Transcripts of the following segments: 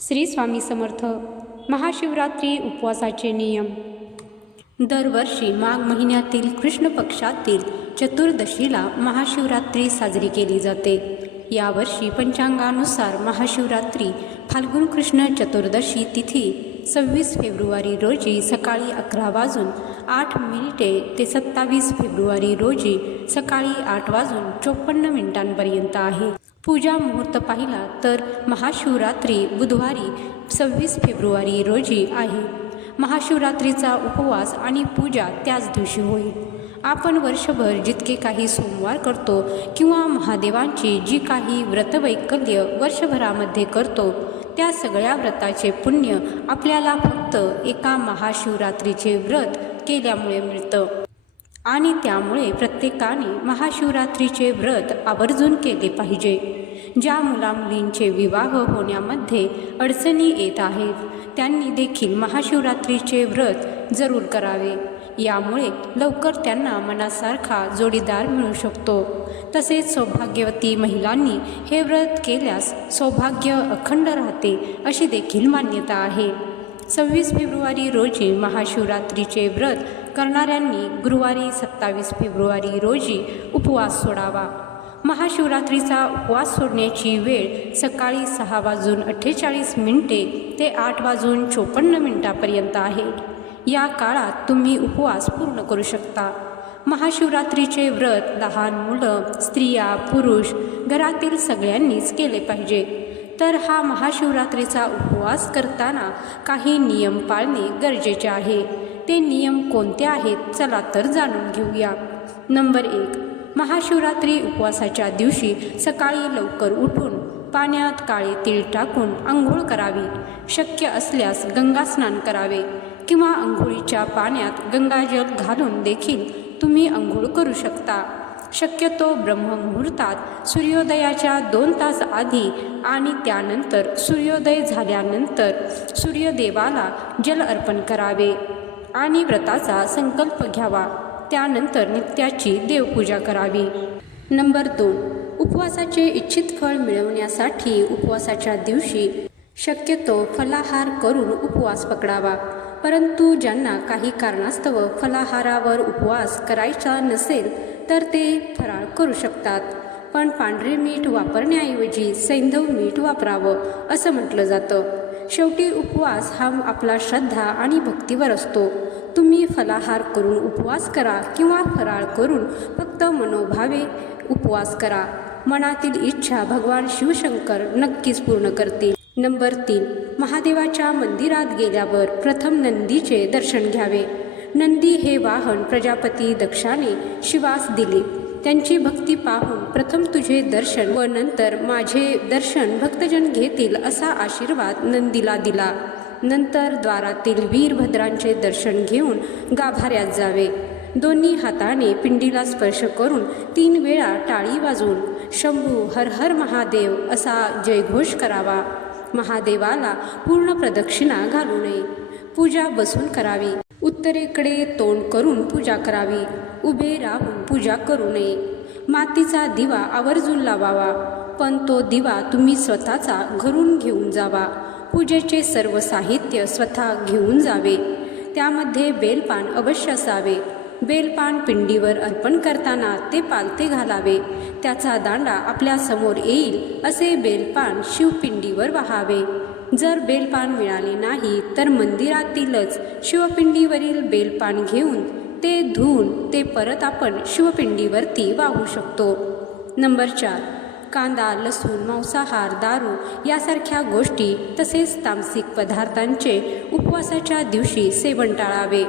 श्री स्वामी समर्थ महाशिवरात्री उपवासाचे नियम. दरवर्षी माघ महिन्यातील कृष्ण पक्षातील चतुर्दशीला महाशिवरात्री साजरी केली जाते. यावर्षी पंचांगानुसार महाशिवरात्री फाल्गुन कृष्ण चतुर्दशी तिथी सव्वीस फेब्रुवारी रोजी सकाळी अकरा वाजून आठ मिनिटे ते सत्तावीस फेब्रुवारी रोजी सकाळी आठ वाजून चोपन्न मिनिटांपर्यंत आहे. पूजा मुहूर्त पाहिला तर महाशिवरात्री बुधवारी सव्वीस फेब्रुवारी रोजी आहे. महाशिवरात्रीचा उपवास आणि पूजा त्याच दिवशी होईल. आपण वर्षभर जितके काही सोमवार करतो किंवा महादेवांची जी काही व्रतवैकल्य वर्षभरामध्ये करतो त्या सगळ्या व्रताचे पुण्य आपल्याला फक्त एका महाशिवरात्रीचे व्रत केल्यामुळे मिळतं. आणि त्यामुळे प्रत्येकाने महाशिवरात्रीचे व्रत आवर्जून केले पाहिजे. ज्या मुलामुलींचे विवाह होण्यामध्ये अडचणी येत आहेत त्यांनी देखील महाशिवरात्रीचे व्रत जरूर करावे. यामुळे लवकर त्यांना मनासारखा जोडीदार मिळू शकतो. तसेच सौभाग्यवती महिलांनी हे व्रत केल्यास सौभाग्य अखंड राहते अशी देखील मान्यता आहे. सव्वीस फेब्रुवारी रोजी महाशिवरात्रीचे व्रत करणाऱ्यांनी गुरुवारी सत्तावीस फेब्रुवारी रोजी उपवास सोडावा. महाशिवरात्रीचा उपवास सोडण्याची वेळ सकाळी सहा वाजून अठ्ठेचाळीस मिनिटे ते आठ वाजून चोपन्न मिनिटापर्यंत आहे. या काळात तुम्ही उपवास पूर्ण करू शकता. महाशिवरात्रीचे व्रत लहान मुलं स्त्रिया पुरुष घरातील सगळ्यांनीच केले पाहिजे. तर हा महाशिवरात्रीचा उपवास करताना काही नियम पाळणे गरजेचे आहे. ते नियम कोणते आहेत? चला तर जाणून घेऊया. नंबर एक महाशिवरात्री उपवासाच्या दिवशी सकाळी लवकर उठून पाण्यात काळे तीळ टाकून आंघोळ करावी. शक्य असल्यास गंगा स्नान करावे किंवा आंघोळीच्या पाण्यात गंगाजल घालून देखील तुम्ही आंघोळ करू शकता. शक्यतो ब्रह्ममुहूर्तात सूर्योदयाच्या दोन तास आधी आणि त्यानंतर सूर्योदय झाल्यानंतर सूर्यदेवाला जल अर्पण करावे आणि व्रताचा संकल्प घ्यावा. त्यानंतर नित्याची देवपूजा करावी. नंबर दोन. उपवासाचे इच्छित फळ मिळवण्यासाठी उपवासाच्या दिवशी शक्यतो फलाहार करून उपवास पकडावा. परंतु ज्यांना काही कारणास्तव फलाहारावर उपवास करायचा नसेल तर ते फराळ करू शकतात. पण पांढरे मीठ वापरण्याऐवजी सैंधव मीठ वापरावं असं म्हटलं जातं. शेवटी उपवास हा आपला श्रद्धा आणि भक्तीवर असतो. तुम्ही फलाहार करून उपवास करा किंवा फराळ करून फक्त मनोभावे उपवास करा. मनातील इच्छा भगवान शिवशंकर नक्कीच पूर्ण करतील. नंबर तीन. महादेवाच्या मंदिरात गेल्यावर प्रथम नंदीचे दर्शन घ्यावे. नंदी हे वाहन प्रजापती दक्षाने शिवास दिले. त्यांची भक्ती पाहून प्रथम तुझे दर्शन व नंतर माझे दर्शन भक्तजन घेतील असा आशीर्वाद नंदीला दिला. नंतर द्वारातील वीरभद्रांचे दर्शन घेऊन गाभाऱ्यात जावे. दोन्ही हाताने पिंडीला स्पर्श करून तीन वेळा टाळी वाजवून शंभू हर हर महादेव असा जयघोष करावा. महादेवाला पूर्ण प्रदक्षिणा घालू नये. पूजा बसून करावी. उत्तरेकडे तोंड करून पूजा करावी. उभे राहून पूजा करू नये. मातीचा दिवा आवर्जून लावावा. पण तो दिवा तुम्ही स्वतःचा घरून घेऊन जावा. पूजेचे सर्व साहित्य स्वतः घेऊन जावे. त्यामध्ये बेलपान अवश्य असावे. बेलपान पिंडीवर अर्पण करताना ते पालते घालावे. त्याचा दांडा आपल्यासमोर येईल असे बेलपान शिवपिंडीवर वाहावे. जर बेलपान मिळाले नाही तर मंदिरातीलच शिवपिंडीवरील बेलपान घेऊन ते धुवून ते परत आपण शिवपिंडीवरती वाहू शकतो. नंबर चार. कांदा लसूण मांसाहार दारू यासारख्या गोष्टी तसेच तामसिक पदार्थांचे उपवासाच्या दिवशी सेवन टाळावे.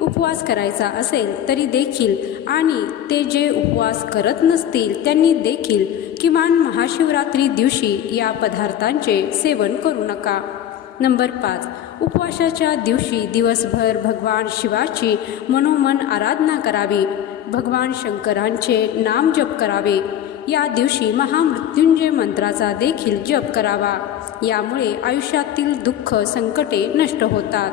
उपवास करायचा असेल तरी देखील आणि ते जे उपवास करत नसतील त्यांनी देखील किमान महाशिवरात्री दिवशी या पदार्थांचे सेवन करू नका. नंबर पाच. उपवासाच्या दिवशी दिवसभर भगवान शिवाची मनोमन आराधना करावी. भगवान शंकरांचे नाम जप करावे. या दिवशी महामृत्युंजय मंत्राचा देखील जप करावा. यामुळे आयुष्यातील दुःख संकटे नष्ट होतात.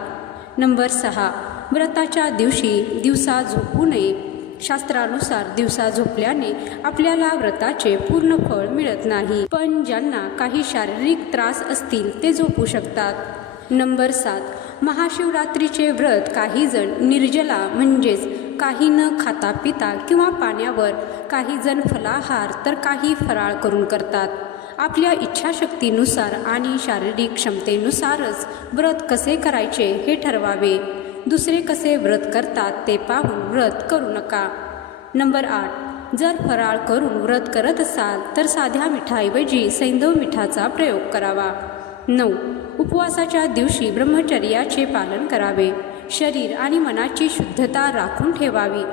नंबर सहा. व्रताच्या दिवशी दिवसा झोपू नये. शास्त्रानुसार दिवसा झोपल्याने आपल्याला व्रताचे पूर्ण फळ मिळत नाही. पण ज्यांना काही शारीरिक त्रास असतील ते झोपू शकतात. नंबर सात. महाशिवरात्रीचे व्रत काही जण निर्जला म्हणजेच काही न खाता पिता किंवा पाण्यावर काही जण फलाहार तर काही फराळ करून करतात. आपल्या इच्छाशक्तीनुसार आणि शारीरिक क्षमतेनुसारच व्रत कसे करायचे हे ठरवावे. दुसरे कसे व्रत करतात ते पाहून व्रत करू नका. नंबर आठ. जर फराळ करून व्रत करत असाल तर साध्या मिठाऐवजी सैंधव मिठाचा प्रयोग करावा. नऊ. उपवासाच्या दिवशी ब्रह्मचर्याचे पालन करावे. शरीर आणि मनाची शुद्धता राखून ठेवावी.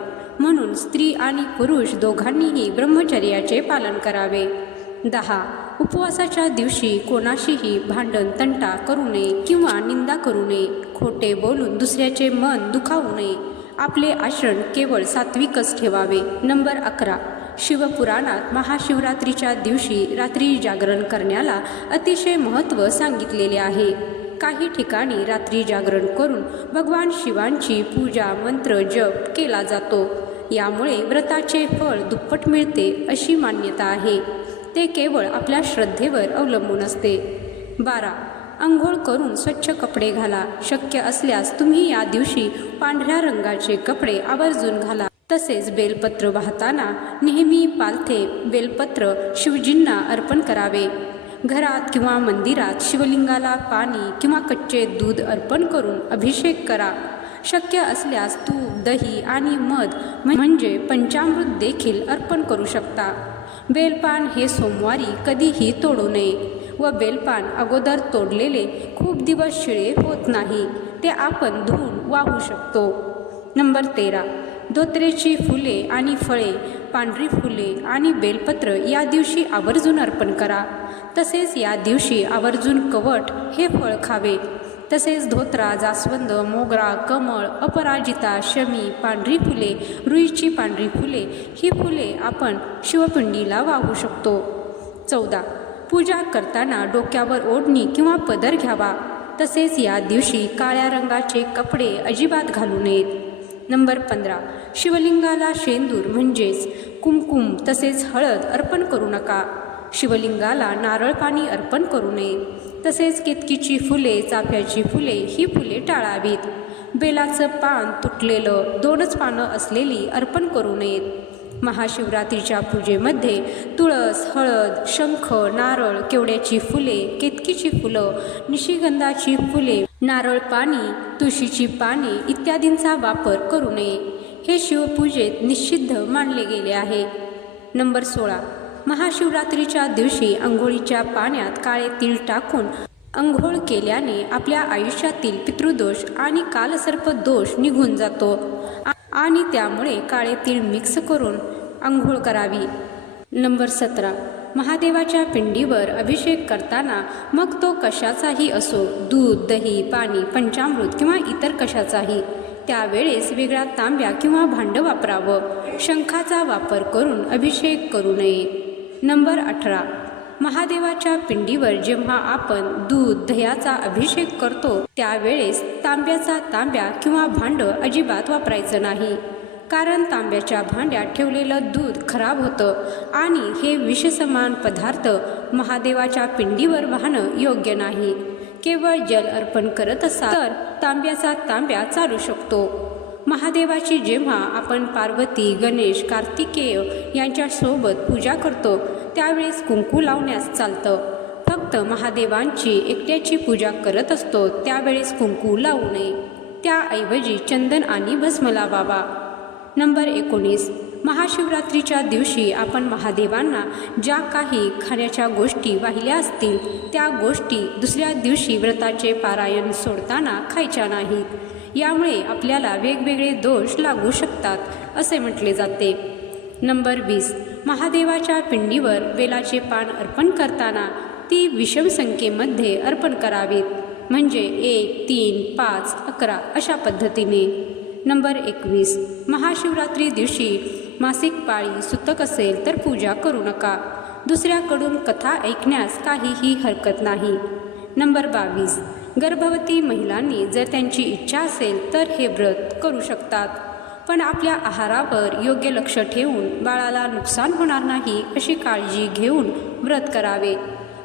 म्हणून स्त्री आणि पुरुष दोघांनीही ब्रह्मचर्याचे पालन करावे. दहा. उपवासाच्या दिवशी कोणाशीही भांडण तंटा करू नये किंवा निंदा करू नये. खोटे बोलून दुसऱ्याचे मन दुखावू नये. आपले आचरण केवळ सात्विकच ठेवावे. नंबर अकरा. शिवपुराणात महाशिवरात्रीच्या दिवशी रात्री जागरण करण्याला अतिशय महत्त्व सांगितलेले आहे. काही ठिकाणी रात्री जागरण करून भगवान शिवांची पूजा मंत्र जप केला जातो. यामुळे व्रताचे फळ दुप्पट मिळते अशी मान्यता आहे. ते केवळ आपल्या श्रद्धेवर अवलंबून असते. बारा. आंघोळ करून स्वच्छ कपडे घाला. शक्य असल्यास तुम्ही या दिवशी पांढऱ्या रंगाचे कपडे आवर्जून घाला. तसेच बेलपत्र वाहताना नेहमी पालथे बेलपत्र शिवजींना अर्पण करावे. घरात किंवा मंदिरात शिवलिंगाला पाणी किंवा कच्चे दूध अर्पण करून अभिषेक करा. शक्य असल्यास तूप दही आणि मध म्हणजे पंचामृत देखील अर्पण करू शकता. बेलपान हे सोमवारी कधीही तोडू नये व बेलपान अगोदर तोडलेले खूप दिवस शिळे होत नाही ते आपण धुवून वाहू शकतो. नंबर तेरा. धोत्रेची फुले आणि फळे पांढरी फुले आणि बेलपत्र या दिवशी आवर्जून अर्पण करा. तसेच या दिवशी आवर्जून कवट हे फळ खावे. तसेच धोत्रा जास्वंद मोगरा कमळ अपराजिता शमी पांढरी फुले रुईची पांढरी फुले ही फुले आपण शिवपिंडीला वाहू शकतो. चौदा. पूजा करताना डोक्यावर ओढणी किंवा पदर घ्यावा. तसेच या दिवशी काळ्या रंगाचे कपडे अजिबात घालू नयेत. नंबर पंधरा. शिवलिंगाला शेंदूर म्हणजेच कुमकुम तसेच हळद अर्पण करू नका. शिवलिंगाला नारळ पाणी अर्पण करू नये. तसेच केतकीची फुले चाफ्याची फुले ही फुले टाळावीत. बेलाचं पान तुटलेलं दोनच पानं असलेली अर्पण करू नयेत. महाशिवरात्रीच्या पूजेमध्ये तुळस हळद शंख नारळ केवड्याची फुले केतकीची फुलं निशिगंधाची फुले नारळ पाणी तुळशीची पाने इत्यादींचा वापर करू नये. हे शिवपूजेत निषिद्ध मानले गेले आहे. नंबर सोळा. महाशिवरात्रीच्या दिवशी आंघोळीच्या पाण्यात काळे तीळ टाकून अंघोळ केल्याने आपल्या आयुष्यातील पितृदोष आणि कालसर्प दोष निघून जातो. आणि त्यामुळे काळे तीळ मिक्स करून आंघोळ करावी. नंबर सतरा. महादेवाच्या पिंडीवर अभिषेक करताना मग तो कशाचाही असो दूध दही पाणी पंचामृत किंवा इतर कशाचाही त्यावेळेस वेगळा तांब्या किंवा भांडं वापरावं. शंखाचा वापर करून अभिषेक करू नये. नंबर अठरा. महादेवाच्या पिंडीवर जेव्हा आपण दूध दह्याचा अभिषेक करतो त्यावेळेस तांब्याचा तांब्या किंवा भांडं अजिबात वापरायचं नाही. कारण तांब्याच्या भांड्यात ठेवलेलं दूध खराब होतं आणि हे विषसमान पदार्थ महादेवाच्या पिंडीवर वाहणं योग्य नाही. केवळ जल अर्पण करत असाल तर तांब्याचा तांब्या चालू शकतो. महादेवाची जेव्हा आपण पार्वती गणेश कार्तिकेय यांच्यासोबत पूजा करतो त्यावेळेस कुंकू लावण्यास चालतं. फक्त महादेवांची एकट्याची पूजा करत असतो त्यावेळेस कुंकू लावू नये. त्याऐवजी चंदन आणि भस्म लावावा. नंबर एकोणीस. महाशिवरात्रीच्या दिवशी आपण महादेवांना ज्या काही खाण्याच्या गोष्टी वाहिल्या असतील त्या गोष्टी दुसऱ्या दिवशी व्रताचे पारायण सोडताना खायच्या नाहीत. यामुळे आपल्याला वेगवेगळे दोष लागू शकतात असे म्हटले जाते. नंबर वीस. महादेवाच्या पिंडीवर वेलाचे पान अर्पण करताना ती विषम संख्येमध्ये अर्पण करावीत. म्हणजे एक तीन पाच अकरा अशा पद्धतीने. नंबर एकवीस. महाशिवरात्री दिवशी मासिक पाळी सुतक असेल तर पूजा करू नका. दुसऱ्याकडून कथा ऐकण्यास काहीही हरकत नाही. नंबर बावीस. गर्भवती महिलांनी जर त्यांची इच्छा असेल तर हे व्रत करू शकतात. पण आपल्या आहारावर योग्य लक्ष ठेवून बाळाला नुकसान होणार नाही अशी काळजी घेऊन व्रत करावे.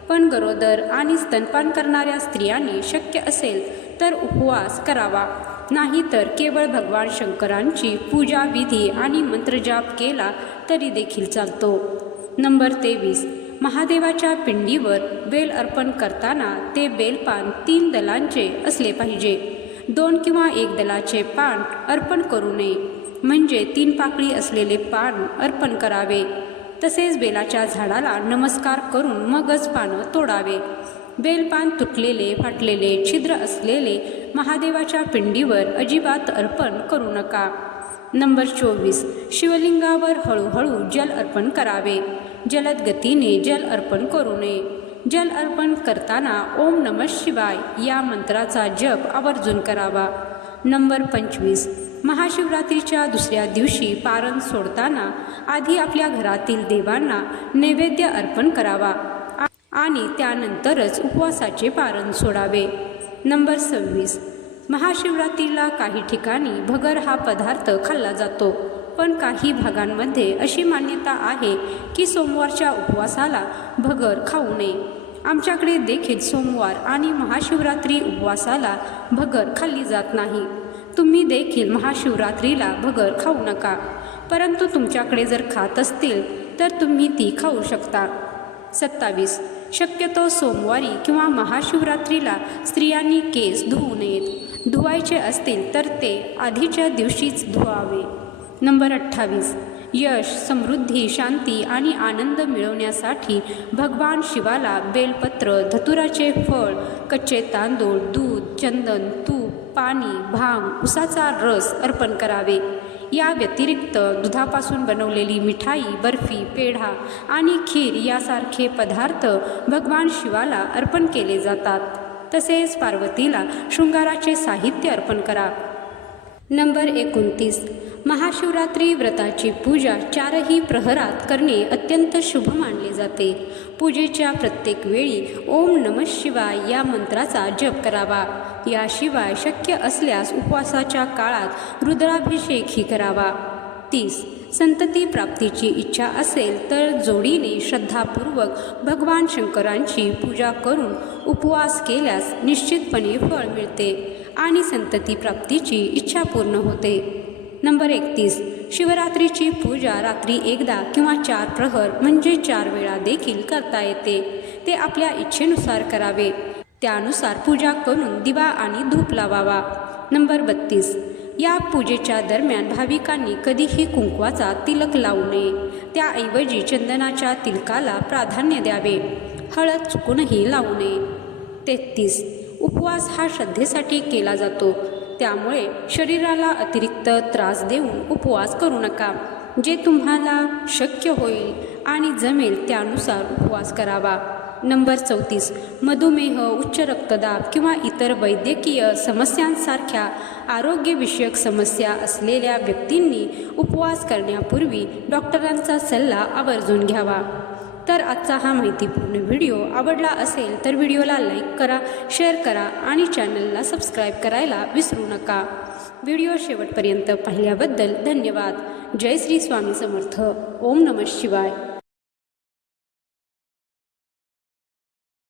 पण गरोदर आणि स्तनपान करणाऱ्या स्त्रियांनी शक्य असेल तर उपवास करावा. नाही तर केवळ भगवान शंकरांची पूजा विधी आणि मंत्रजाप केला तरी देखील चालतो. नंबर तेवीस. महादेवाच्या पिंडीवर बेल अर्पण करताना ते बेलपान तीन दलांचे असले पाहिजे. दोन किंवा एक दलाचे पान अर्पण करू नये. म्हणजे तीन पाकळी असलेले पान अर्पण करावे. तसेच बेलाच्या झाडाला नमस्कार करून मगच पानं तोडावे. बेलपान तुटलेले फाटलेले छिद्र असलेले महादेवाच्या पिंडीवर अजिबात अर्पण करू नका. नंबर चोवीस. शिवलिंगावर हळूहळू जल अर्पण करावे. जलद गतीने जल अर्पण करू नये. जल अर्पण करताना ओम नम शिवाय या मंत्राचा जप आवर्जून करावा. नंबर पंचवीस. महाशिवरात्रीच्या दुसऱ्या दिवशी पारण सोडताना आधी आपल्या घरातील देवांना नैवेद्य अर्पण करावा. आणि त्यानंतरच उपवासाचे पारण सोडावे. नंबर सव्वीस. महाशिवरात्रीला काही ठिकाणी भगर हा पदार्थ खाल्ला जातो. पण काही भागांमध्ये अशी मान्यता आहे की सोमवारच्या उपवासाला भगर खाऊ नये. आमच्याकडे देखील सोमवार आणि महाशिवरात्री उपवासाला भगर खाल्ली जात नाही. तुम्ही देखील महाशिवरात्रीला भगर खाऊ नका. परंतु तुमच्याकडे जर खात असतील तर तुम्ही ती खाऊ शकता. सत्तावीस. शक्यतो सोमवारी किंवा महाशिवरात्रीला स्त्रियांनी केस धुवू नयेत. धुवायचे असतील तर ते आधीच्या दिवशीच धुवावे. नंबर अठ्ठावीस. यश समृद्धी शांती आणि आनंद मिळवण्यासाठी भगवान शिवाला बेलपत्र धतुराचे फळ कच्चे तांदूळ दूध चंदन तूप पाणी भांग उसाचा रस अर्पण करावे. या व्यतिरिक्त दुधापासून बनवलेली मिठाई बर्फी पेढा आणि खीर यासारखे पदार्थ भगवान शिवाला अर्पण केले जातात. तसेच पार्वतीला शृंगाराचे साहित्य अर्पण करा. नंबर एकोणतीस. महाशिवरात्री व्रताची पूजा चारही प्रहरात करणे अत्यंत शुभ मानले जाते. पूजेच्या प्रत्येक वेळी ओम नम शिवाय या मंत्राचा जप करावा. याशिवाय शक्य असल्यास उपवासाच्या काळात रुद्राभिषेकही करावा. तीस. संतती प्राप्तीची इच्छा असेल तर जोडीने श्रद्धापूर्वक भगवान शंकरांची पूजा करून उपवास केल्यास निश्चितपणे फळ मिळते आणि संतती प्राप्तीची इच्छा पूर्ण होते. नंबर एकतीस. शिवरात्रीची पूजा रात्री एकदा किंवा चार प्रहर म्हणजे चार वेळा देखील करता येते. ते आपल्या इच्छेनुसार करावे. त्यानुसार पूजा करून दिवा आणि धूप लावावा. नंबर बत्तीस. या पूजेच्या दरम्यान भाविकांनी कधीही कुंकवाचा तिलक लावू नये. त्याऐवजी चंदनाच्या तिलकाला प्राधान्य द्यावे. हळद चुकूनही लावू नये. तेहतीस. उपवास हा श्रद्धेसाठी केला जातो. त्यामुळे शरीराला अतिरिक्त त्रास देऊन उपवास करू नका. जे तुम्हाला शक्य होईल आणि जमेल त्यानुसार उपवास करावा. नंबर चौतीस मधुमेह उच्च रक्तदाब किंवा इतर वैद्यकीय समस्यांसारख्या आरोग्यविषयक समस्या असलेल्या व्यक्तींनी उपवास करण्यापूर्वी डॉक्टरांचा सल्ला आवर्जून घ्यावा. तर आजचा हा माहितीपूर्ण व्हिडिओ आवडला असेल तर व्हिडिओला लाईक करा शेअर करा आणि चॅनलला सबस्क्राईब करायला विसरू नका. व्हिडिओ शेवटपर्यंत पाहिल्याबद्दल धन्यवाद. जय श्री स्वामी समर्थ. ओम नमः शिवाय.